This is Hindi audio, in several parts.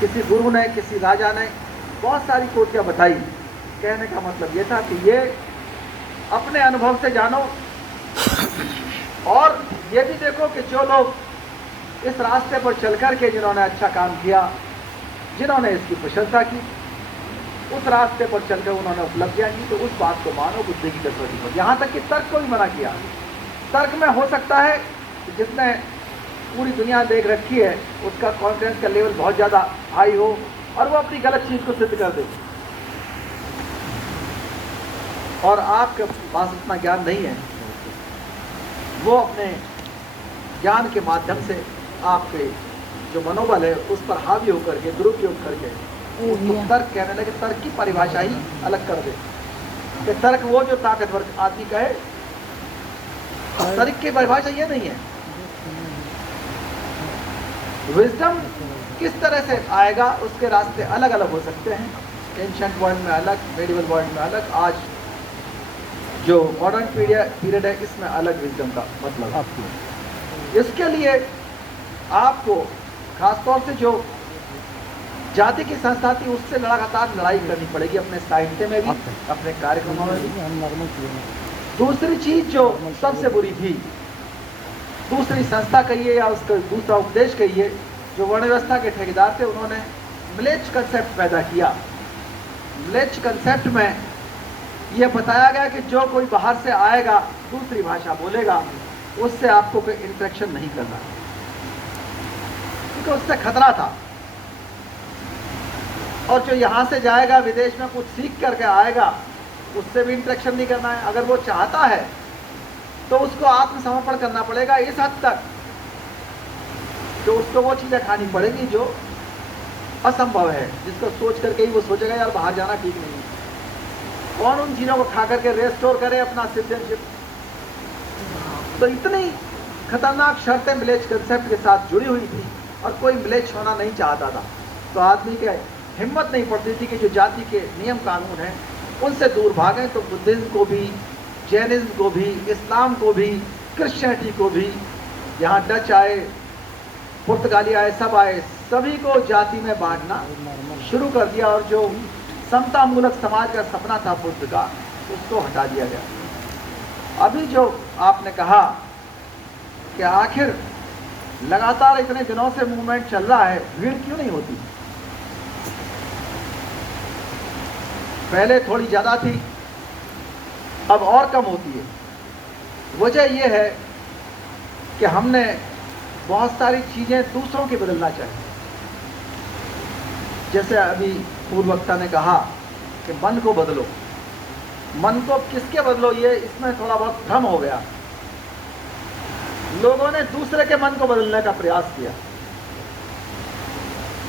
किसी गुरु ने, किसी राजा ने बहुत सारी कोटियाँ बताई। कहने का मतलब ये था कि ये अपने अनुभव से जानो, और ये भी देखो कि जो लोग इस रास्ते पर चल कर के जिन्होंने अच्छा काम किया, जिन्होंने इसकी प्रशंसा की, उस रास्ते पर चलकर उन्होंने उपलब्धियां की, तो उस बात को मानो बुद्धि की कसौटी पर। यहाँ तक कि तर्क को भी मना किया। तर्क में हो सकता है कि जिसने पूरी दुनिया देख रखी है उसका कॉन्फिडेंस का लेवल बहुत ज़्यादा हाई हो और वो अपनी गलत चीज़ को सिद्ध कर दे, और आपके पास इतना ज्ञान नहीं है, वो अपने ज्ञान के माध्यम से आपके जो मनोबल है उस पर हावी होकर के, दुरुपयोग करके उसको तर्क कहने लगे। तर्क की परिभाषा ही अलग कर दे कि तर्क वो जो ताकतवर आदमी कहे, तर्क की परिभाषा ये नहीं है। विजडम किस तरह से आएगा उसके रास्ते अलग अलग हो सकते हैं। एंशिएंट वर्ल्ड में अलग, मेडिवल वर्ल्ड में अलग, आज जो मॉडर्न पीरियड है इसमें अलग विजडम का मतलब। इसके लिए आपको खासतौर से जो जाति की संस्था थी उससे लगातार लड़ाई करनी पड़ेगी, अपने साहित्य में भी, अपने कार्यक्रमों में भी। दूसरी चीज जो सबसे बुरी थी, दूसरी संस्था कहिए या उसका दूसरा उपदेश कहिए, जो वर्ण व्यवस्था के ठेकेदार थे, उन्होंने म्लेच्छ कंसेप्ट पैदा किया। म्लेच्छ कंसेप्ट में यह बताया गया कि जो कोई बाहर से आएगा, दूसरी भाषा बोलेगा, उससे आपको कोई इंटरेक्शन नहीं करना, क्योंकि उससे खतरा था। और जो यहाँ से जाएगा, विदेश में कुछ सीख करके आएगा, उससे भी इंटरेक्शन नहीं करना है। अगर वो चाहता है तो उसको आत्मसमर्पण करना पड़ेगा इस हद तक कि उसको वो चीज़ें खानी पड़ेगी जो असंभव है, जिसको सोच करके ही वो सोचेगा यार बाहर जाना ठीक नहीं है। कौन उन चीज़ों को खा करके रेस्टोर करे अपना सिटीजनशिप? तो इतनी खतरनाक शर्तें म्लेच्छ कंसेप्ट के साथ जुड़ी हुई थी और कोई म्लेच्छ होना नहीं चाहता था। तो आदमी के हिम्मत नहीं पड़ती थी कि जो जाति के नियम कानून हैं उनसे दूर भागें। तो बुद्धिज्म को भी, जैनिज्म को भी, इस्लाम को भी, क्रिश्चियनिटी को भी, यहाँ डच आए, पुर्तगाली आए, सब आए, सभी को जाति में बांटना शुरू कर दिया। और जो समता मूलक समाज का सपना था बुद्ध का, उसको हटा दिया गया। अभी जो आपने कहा कि आखिर लगातार इतने दिनों से मूवमेंट चल रहा है, भीड़ क्यों नहीं होती? पहले थोड़ी ज़्यादा थी, अब और कम होती है। वजह यह है कि हमने बहुत सारी चीज़ें दूसरों की बदलना चाहिए। जैसे अभी पूर्व वक्ता ने कहा कि मन को बदलो। मन को किसके बदलो, ये इसमें थोड़ा बहुत भ्रम हो गया। लोगों ने दूसरे के मन को बदलने का प्रयास किया,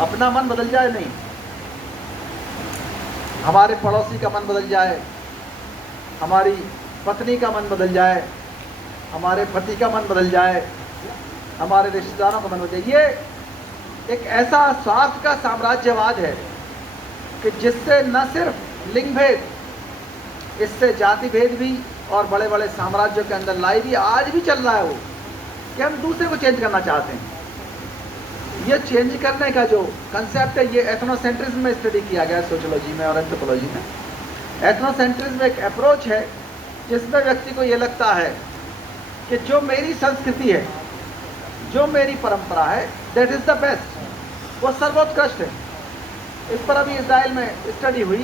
अपना मन बदल जाए नहीं। हमारे पड़ोसी का मन बदल जाए, हमारी पत्नी का मन बदल जाए, हमारे पति का मन बदल जाए, हमारे रिश्तेदारों का मन बदल जाए। ये एक ऐसा स्वार्थ का साम्राज्यवाद है कि जिससे न सिर्फ लिंग भेद, इससे जाति भेद भी और बड़े बड़े साम्राज्यों के अंदर लाई भी आज भी चल रहा है वो, कि हम दूसरे को चेंज करना चाहते हैं। ये चेंज करने का जो कंसेप्ट है, ये एथनोसेंट्रिज्म में स्टडी किया गया है, सोशियोलॉजी में और एंथ्रोपोलॉजी में। एथनोसेंट्रिज्म एक अप्रोच है जिसमें व्यक्ति को ये लगता है कि जो मेरी संस्कृति है, जो मेरी परंपरा है, दैट इज़ द बेस्ट, वो सर्वोत्कृष्ट है। इस पर अभी इजराइल में स्टडी हुई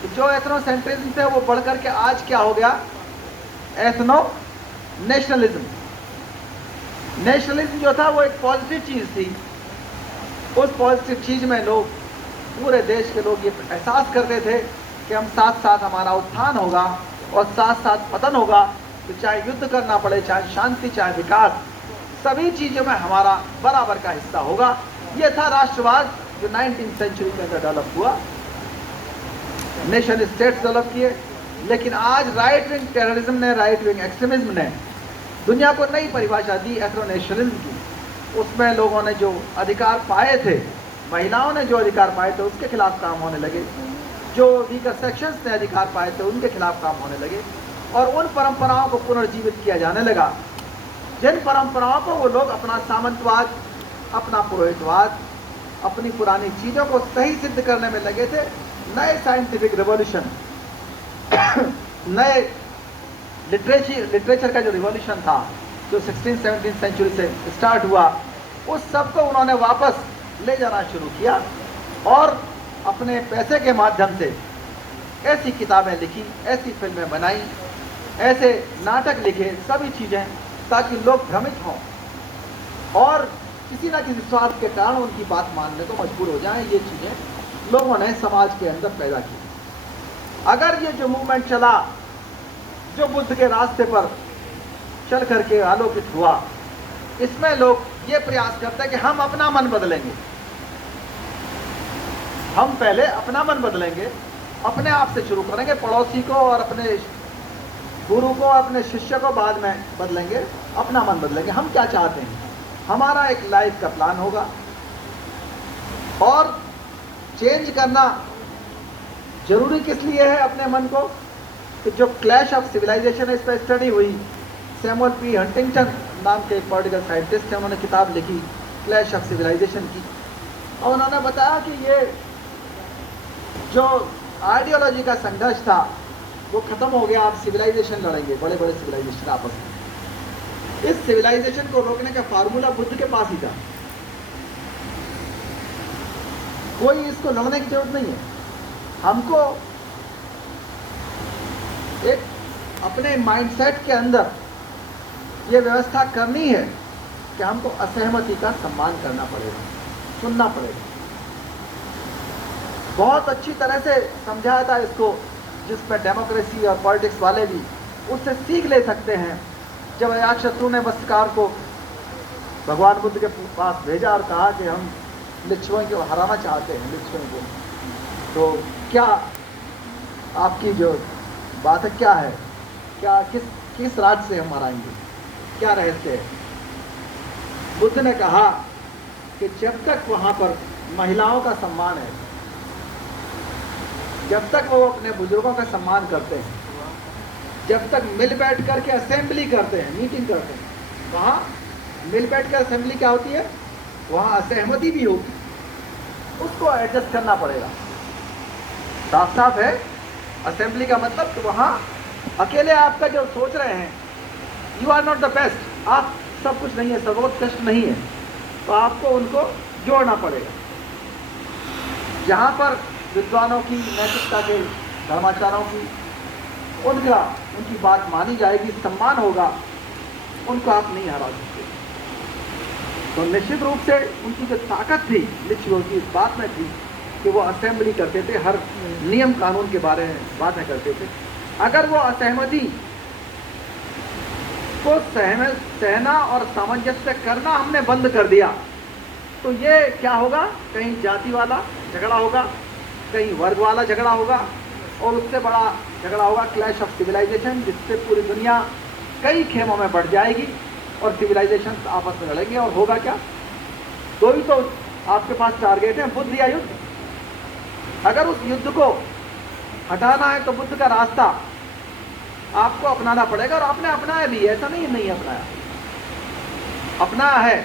कि जो एथनोसेंट्रिज्म थे वो बढ़ करके आज क्या हो गया, एथनो नेशनलिज्म। नेशनलिज्म जो था वो एक पॉजिटिव चीज़ थी। उस पॉजिटिव चीज़ में लोग, पूरे देश के लोग ये एहसास करते थे कि हम साथ साथ हमारा उत्थान होगा और साथ साथ पतन होगा। तो चाहे युद्ध करना पड़े, चाहे शांति, चाहे विकास, सभी चीज़ों में हमारा बराबर का हिस्सा होगा। ये था राष्ट्रवाद जो 19वीं सेंचुरी के अंदर डेवलप हुआ। नेशन स्टेट्स डेवलप किए। लेकिन आज राइट विंग टेररिज्म ने, राइट विंग एक्सट्रीमिज्म ने दुनिया को नई परिभाषा दी एथनो नेशनलिज्म की। उसमें लोगों ने जो अधिकार पाए थे, महिलाओं ने जो अधिकार पाए थे, उसके खिलाफ काम होने लगे। जो वीकर सेक्शंस ने अधिकार पाए थे, उनके खिलाफ काम होने लगे। और उन परंपराओं को पुनर्जीवित किया जाने लगा जिन परंपराओं को वो लोग अपना सामंतवाद, अपना पुरोहितवाद, अपनी पुरानी चीज़ों को सही सिद्ध करने में लगे थे। नए साइंटिफिक रिवॉल्यूशन, नए लिटरेचर का जो रिवॉल्यूशन था, जो 16-17 सेंचुरी से स्टार्ट हुआ, उस सब को उन्होंने वापस ले जाना शुरू किया और अपने पैसे के माध्यम से ऐसी किताबें लिखी, ऐसी फिल्में बनाई, ऐसे नाटक लिखे, सभी चीज़ें, ताकि लोग भ्रमित हों और किसी ना किसी स्वार्थ के कारण उनकी बात मानने को मजबूर हो जाएं। ये चीज़ें लोगों ने समाज के अंदर पैदा की। अगर ये जो मूवमेंट चला, जो बुद्ध के रास्ते पर चल करके आलोकित हुआ, इसमें लोग ये प्रयास करते हैं कि हम अपना मन बदलेंगे, हम पहले अपना मन बदलेंगे, अपने आप से शुरू करेंगे, पड़ोसी को और अपने गुरु को, अपने शिष्य को बाद में बदलेंगे, अपना मन बदलेंगे। हम क्या चाहते हैं, हमारा एक लाइफ का प्लान होगा और चेंज करना जरूरी किस लिए है अपने मन को, कि जो क्लैश ऑफ सिविलाइजेशन है, इस पर स्टडी हुई। सैमुअल पी हंटिंगटन नाम के एक पॉलिटिकल साइंटिस्ट हैं, उन्होंने किताब लिखी क्लैश ऑफ सिविलाइजेशन की, और उन्होंने बताया कि ये जो आइडियोलॉजी का संघर्ष था वो खत्म हो गया, आप सिविलाइजेशन लड़ेंगे, बड़े बड़े सिविलाइजेशन आपस में। इस सिविलाइजेशन को रोकने का फार्मूला बुद्ध के पास ही था, कोई इसको लड़ने की जरूरत नहीं है। हमको एक अपने माइंडसेट के अंदर ये व्यवस्था करनी है कि हमको असहमति का सम्मान करना पड़ेगा, सुनना पड़ेगा। बहुत अच्छी तरह से समझाया था इसको, जिसमें डेमोक्रेसी और पॉलिटिक्स वाले भी उससे सीख ले सकते हैं। जब अजातशत्रु ने वस्त्रकार को भगवान बुद्ध के पास भेजा और कहा कि हम लिच्छुओं को हराना चाहते हैं, लिच्छुओं को, तो क्या आपकी जो बात है क्या है, क्या किस राज से हम हराएंगे, क्या रहस्य है? बुद्ध ने कहा कि जब तक वहाँ पर महिलाओं का सम्मान है, जब तक वो अपने बुजुर्गों का सम्मान करते हैं, जब तक मिल बैठ करके असेंबली करते हैं, मीटिंग करते हैं, वहाँ मिल बैठ कर असेंबली क्या होती है, वहाँ असहमति भी होगी, उसको एडजस्ट करना पड़ेगा। साफ साफ है, असेंबली का मतलब कि वहाँ अकेले आपका जो सोच रहे हैं, you are not the best, आप सब कुछ नहीं है, सर्वोत्कृष्ट नहीं है, तो आपको उनको जोड़ना पड़ेगा। जहाँ पर विद्वानों की, नैतिकता के, धर्माचारों की, उनकी बात मानी जाएगी, सम्मान होगा, उनको आप नहीं हरा सकते। तो निश्चित रूप से उनकी जो ताकत थी लिच्छवियों की, इस बात में थी कि वो असेंबली करते थे, हर नियम कानून के बारे में बातें करते थे। अगर वो असहमति को सहना और सामंजस्य करना हमने बंद कर दिया, तो ये क्या होगा, कहीं जाति वाला झगड़ा होगा, कहीं वर्ग वाला झगड़ा होगा, और उससे बड़ा झगड़ा होगा क्लैश ऑफ सिविलाइजेशन, जिससे पूरी दुनिया कई खेमों में बढ़ जाएगी और सिविलाइजेशन आपस में लड़ेंगे। और होगा क्या, दो ही तो आपके पास टारगेट है, बुद्ध या युद्ध। अगर उस युद्ध को हटाना है तो बुद्ध का रास्ता आपको अपनाना पड़ेगा, और आपने अपनाया भी, ऐसा नहीं अपनाया, अपनाया है,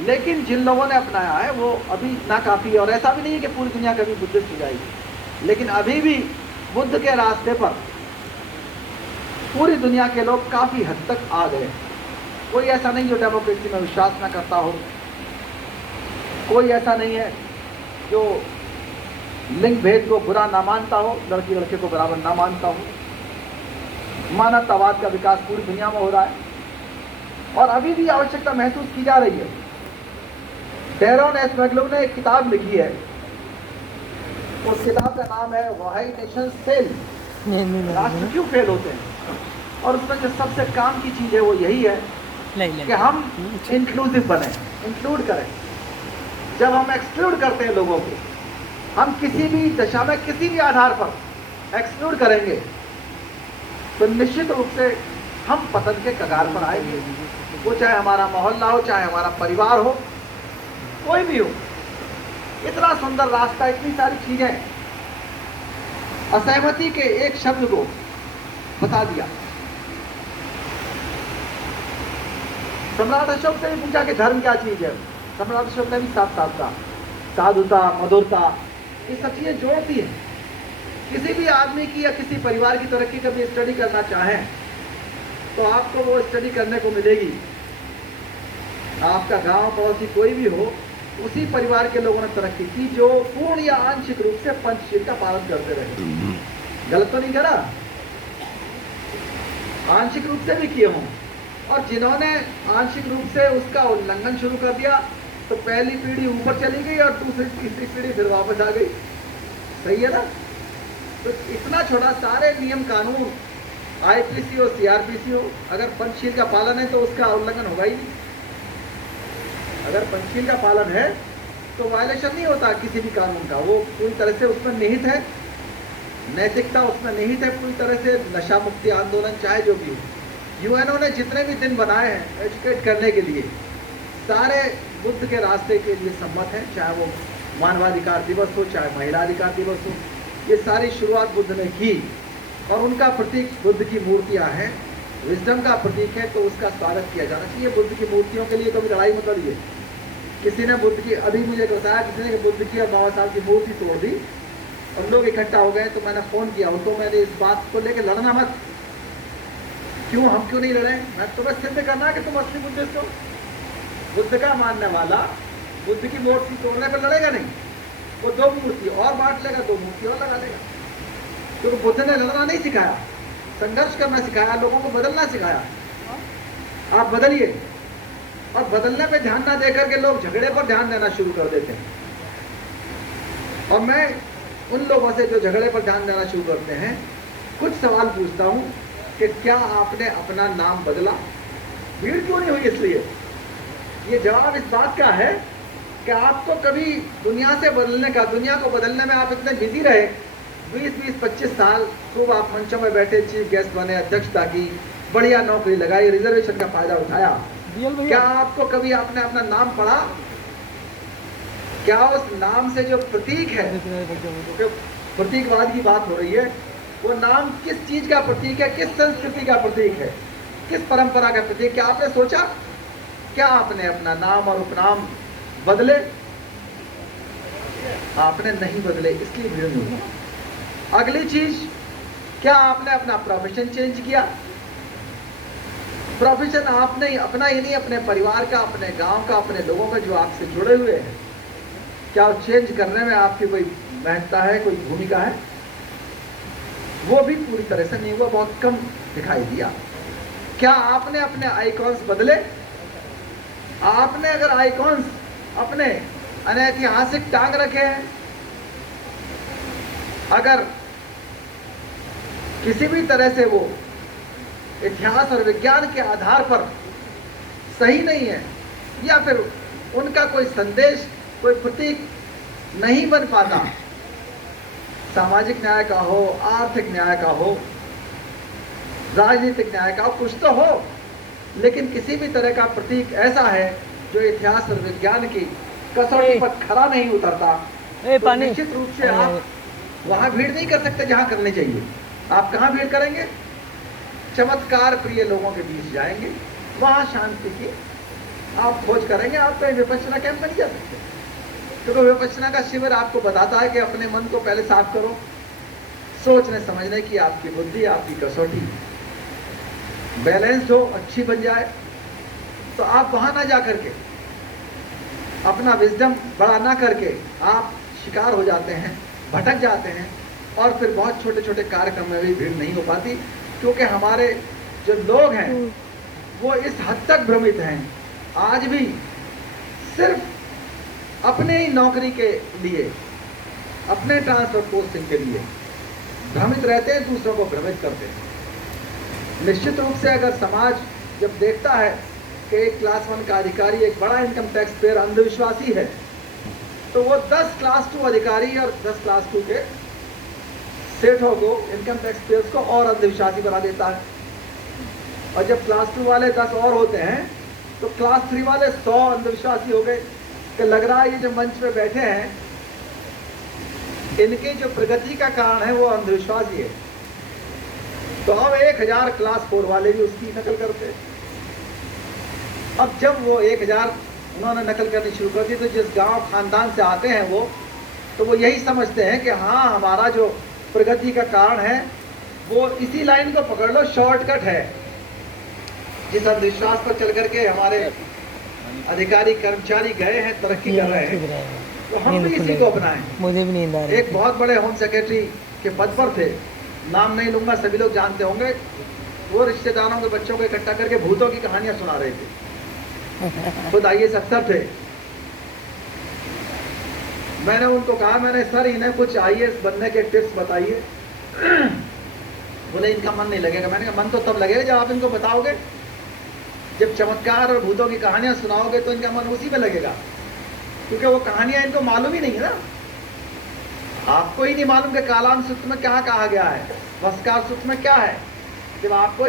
लेकिन जिन लोगों ने अपनाया है वो अभी नाकाफी, और ऐसा भी नहीं है कि पूरी दुनिया कभी बुद्धिस्ट हो जाएगी, लेकिन अभी भी बुद्ध के रास्ते पर पूरी दुनिया के लोग काफ़ी हद तक आ गए। कोई ऐसा नहीं जो डेमोक्रेसी में विश्वास न करता हो, कोई ऐसा नहीं है जो लिंग भेद को बुरा ना मानता हो, लड़की लड़के को बराबर ना मानता हो। मानवतावाद का विकास पूरी दुनिया में हो रहा है, और अभी भी आवश्यकता महसूस की जा रही है। डेरोन एस मैग्लू ने एक किताब लिखी है, उस किताब का नाम है व्हाई नेशंस फेल, राष्ट्र क्यों फेल होते हैं। और उसमें जो सबसे काम की चीज़ है वो यही है कि हम इंक्लूसिव बने, इंक्लूड करें। जब हम एक्सक्लूड करते हैं लोगों को, हम किसी भी दशा में किसी भी आधार पर एक्सक्लूड करेंगे, तो निश्चित रूप से हम पतन के कगार पर आएंगे। वो चाहे हमारा मोहल्ला हो, चाहे हमारा परिवार हो, कोई भी हो। इतना सुंदर रास्ता, इतनी सारी चीजें, असहमति के एक शब्द को बता दिया। सम्राट अशोक से भी पूछा कि धर्म क्या चीज है, सम्राट अशोक ने भी साफ साफ कहा साधुता, मधुरता, ये सब चीज़ें जोड़ती है। किसी भी आदमी की या किसी परिवार की तरक्की का भी स्टडी करना चाहें तो आपको वो स्टडी करने को मिलेगी। आपका गांव पड़ोसी कोई भी हो, उसी परिवार के लोगों ने तरक्की की जो पूर्ण या आंशिक रूप से पंचशील का पालन करते रहे। गलत तो नहीं करा, आंशिक रूप से भी किए हों। और जिन्होंने आंशिक रूप से उसका उल्लंघन शुरू कर दिया तो पहली पीढ़ी ऊपर चली गई और दूसरी तीसरी पीढ़ी फिर वापस आ गई। सही है ना? तो इतना छोटा सारे नियम कानून, आईपीसी हो, सीआरपीसी हो, अगर पंचशील का पालन है तो उसका उल्लंघन होगा ही नहीं। अगर पंचशील का पालन है तो वायलेशन नहीं होता किसी भी कानून का, वो पूरी तरह से उसमें निहित है, नैतिकता उसमें निहित है पूरी तरह से। नशा मुक्ति आंदोलन चाहे जो भी हो, यूएनओ ने जितने भी दिन बनाए हैं एजुकेट करने के लिए, सारे बुद्ध के रास्ते के लिए सम्मत हैं। चाहे वो मानवाधिकार दिवस हो, चाहे महिला अधिकार दिवस हो, ये सारी शुरुआत बुद्ध ने की। और उनका प्रतीक बुद्ध की मूर्तियाँ हैं, विजडम का प्रतीक है, तो उसका स्वागत किया जाना चाहिए। बुद्ध की मूर्तियों के लिए कभी लड़ाई मत लड़िए। किसी ने बुद्ध की, अभी मुझे बताया किसी ने बुद्ध की और बाबा साहब की मूर्ति तोड़ दी और लोग इकट्ठा हो गए, तो मैंने फ़ोन किया उनको, मैंने इस बात को लेकर लड़ना मत। क्यों, हम क्यों नहीं लड़े? मैं तुम्हें सिद्ध करना कि तुम असली बुद्धिस्ट हो। बुद्ध का मानने वाला बुद्ध की मूर्ति तोड़ने पर लड़ेगा नहीं, वो दो मूर्ति और बांट लेगा, दो मूर्ति और लगा लेगा। क्योंकि बुद्ध ने लड़ना नहीं सिखाया, संघर्ष करना सिखाया, लोगों को बदलना सिखाया। आप बदलिए। और बदलने पे ध्यान ना देकर के लोग झगड़े पर ध्यान देना शुरू कर देते हैं। और मैं उन लोगों से जो झगड़े पर ध्यान देना शुरू करते हैं, कुछ सवाल पूछता हूं कि क्या आपने अपना नाम बदला? भीड़ क्यों नहीं हुई? इसलिए ये जवाब इस बात का है कि आपको कभी दुनिया से बदलने का, दुनिया को बदलने में आप इतने बिजी रहे, 20-25 साल खूब आप मंचों में बैठे, चीफ गेस्ट बने, अध्यक्षता की, बढ़िया नौकरी लगाई, रिजर्वेशन का फायदा उठाया। क्या आपको कभी आपने अपना नाम पढ़ा? क्या उस नाम से जो प्रतीक है, क्योंकि प्रतीकवाद की बात हो रही है, वो नाम किस चीज का प्रतीक है, किस संस्कृति का प्रतीक है, किस परंपरा का प्रतीक? क्या आपने सोचा? क्या आपने अपना नाम और उपनाम बदले? आपने नहीं बदले, इसलिए भीड़ नहीं हुई। अगली चीज, क्या आपने अपना प्रोफेशन चेंज किया? प्रोफेशन आपने अपना ही नहीं, अपने परिवार का, अपने गांव का, अपने लोगों का जो आपसे जुड़े हुए हैं, क्या चेंज करने में आपकी कोई महत्ता है, कोई भूमिका है? वो भी पूरी तरह से नहीं हुआ, बहुत कम दिखाई दिया। क्या आपने अपने आइकॉन्स बदले? आपने अगर आइकॉन्स अपने अनैतिहासिक टांग रखे हैं, अगर किसी भी तरह से वो इतिहास और विज्ञान के आधार पर सही नहीं है, या फिर उनका कोई संदेश, कोई प्रतीक नहीं बन पाता, सामाजिक न्याय का हो, आर्थिक न्याय का हो, राजनीतिक न्याय का हो, कुछ तो हो, लेकिन किसी भी तरह का प्रतीक ऐसा है जो इतिहास और विज्ञान की कसौटी पर खरा नहीं उतरता, तो निश्चित रूप से आप वहां भीड़ नहीं कर सकते जहां करनी चाहिए। आप कहां भीड़ करेंगे? चमत्कार प्रिय लोगों के बीच जाएंगे, वहां शांति की आप खोज करेंगे। आप कहीं विपश्यना कैंप में नहीं जा सकते, क्योंकि विपश्यना का शिविर आपको बताता है कि अपने मन को पहले साफ करो, सोचने समझने की आपकी बुद्धि, आपकी कसौटी बैलेंस हो, अच्छी बन जाए, तो आप वहां ना जा करके, अपना विजडम बड़ा ना करके आप शिकार हो जाते हैं, भटक जाते हैं, और फिर बहुत छोटे छोटे कार्यक्रम में भी भीड़ नहीं हो पाती, क्योंकि हमारे जो लोग हैं वो इस हद तक भ्रमित हैं आज भी, सिर्फ अपने ही नौकरी के लिए, अपने ट्रांसफर पोस्टिंग के लिए भ्रमित रहते हैं, दूसरों को भ्रमित करते हैं। निश्चित रूप से अगर समाज जब देखता है कि एक क्लास 1 का अधिकारी एक बड़ा इनकम टैक्स पेयर अंधविश्वासी है, तो वो 10 क्लास 2 अधिकारी और 10 क्लास 2 के सेठों को, इनकम टैक्स पेयर्स को और अंधविश्वासी बना देता है। और जब क्लास 2 वाले 10 और होते हैं तो क्लास 3 वाले 100 अंधविश्वासी हो गए कि लग रहा है ये जो मंच पे बैठे हैं इनकी जो प्रगति का कारण है वो अंधविश्वासी है। तो अब 1000 क्लास 4 वाले भी उसकी नकल करते हैं। अब जब वो 1000 उन्होंने नकल करनी शुरू कर दी। तो जिस गांव खानदान से आते हैं वो, तो वो यही समझते हैं कि हाँ हमारा जो प्रगति का कारण है वो इसी लाइन को पकड़ लो, शॉर्टकट है। जिस अंधविश्वास पर चल करके हमारे अधिकारी कर्मचारी गए हैं, तरक्की कर रहे हैं, तो हम भी इसी को अपनाएं। मुझे भी नींद आ रही एक बहुत बड़े होम सेक्रेटरी के पद पर थे, नाम नहीं लूंगा, सभी लोग जानते होंगे। वो रिश्तेदारों के बच्चों को इकट्ठा करके भूतों की कहानियां सुना रहे थे। खुद IAS अफसर थे। मैंने उनको कहा, मैंने सर इन्हें कुछ IAS बनने के टिप्स बताइए। बोले इनका मन नहीं लगेगा। मैंने कहा मन तो तब लगेगा जब आप इनको बताओगे। जब चमत्कार और भूतों की कहानियां सुनाओगे तो इनका मन उसी में लगेगा, क्योंकि वो कहानियां इनको मालूम ही नहीं है ना। आपको ही नहीं मालूम कि कालाम सूत्र में क्या कहा गया है, वस्कार सूत्र में क्या है। जब आपको